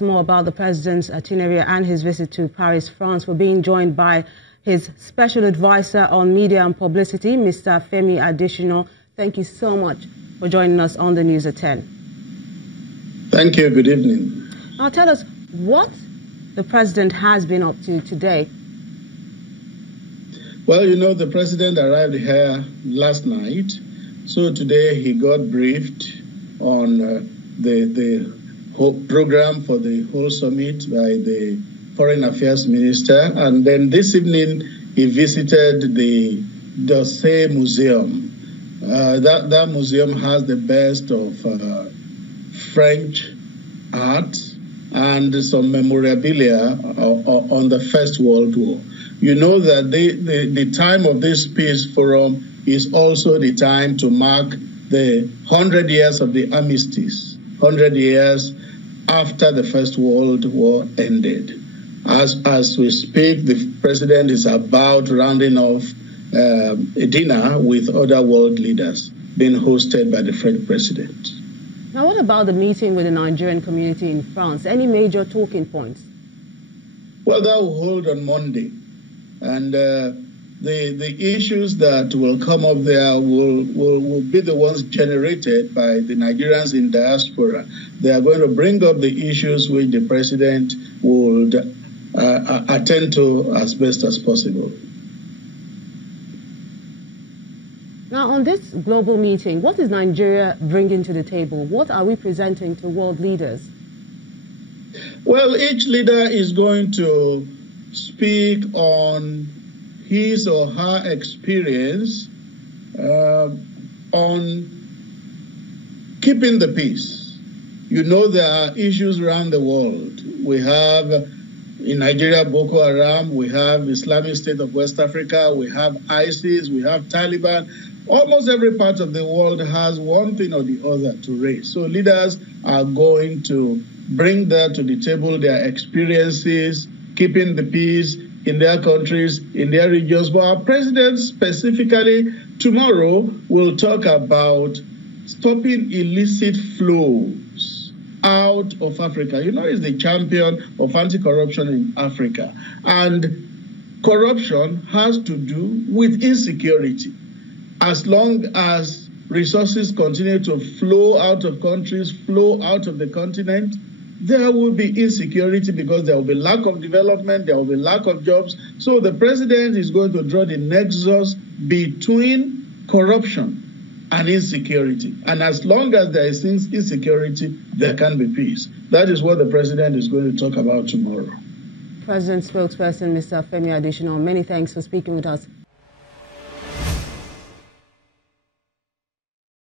More about the president's itinerary and his visit to Paris, France. We're being joined by his special advisor on media and publicity, Mr. Femi Adesina. Thank you so much for joining us on the News at 10. Thank you. Good evening. Now tell us what the president has been up to today. Well, you know, the president arrived here last night. So today he got briefed on the whole program for the whole summit by the Foreign Affairs Minister. And then this evening, he visited the D'Orsay Museum. That museum has the best of French art and some memorabilia on the First World War. You know that the time of this peace forum is also the time to mark the 100 years of the armistice, 100 years after the First World War ended. As we speak, the president is about rounding off a dinner with other world leaders being hosted by the French president. Now, what about the meeting with the Nigerian community in France? Any major talking points? Well, that will hold on Monday. And the issues that will come up there will be the ones generated by the Nigerians in diaspora. They are going to bring up the issues which the president would attend to as best as possible. Now, on this global meeting, what is Nigeria bringing to the table? What are we presenting to world leaders? Well, each leader is going to speak on his or her experience on keeping the peace. You know, there are issues around the world. We have in Nigeria Boko Haram, we have Islamic State of West Africa, we have ISIS, we have Taliban. Almost every part of the world has one thing or the other to raise. So leaders are going to bring that to the table, their experiences, keeping the peace in their countries, in their regions. But our president specifically tomorrow will talk about stopping illicit flows out of Africa. You know, he's the champion of anti-corruption in Africa. And corruption has to do with insecurity. As long as resources continue to flow out of countries, flow out of the continent, there will be insecurity because there will be lack of development, there will be lack of jobs. So the president is going to draw the nexus between corruption and insecurity. And as long as there is insecurity, there can be peace. That is what the president is going to talk about tomorrow. President spokesperson, Mr. Femi Adesina, many thanks for speaking with us.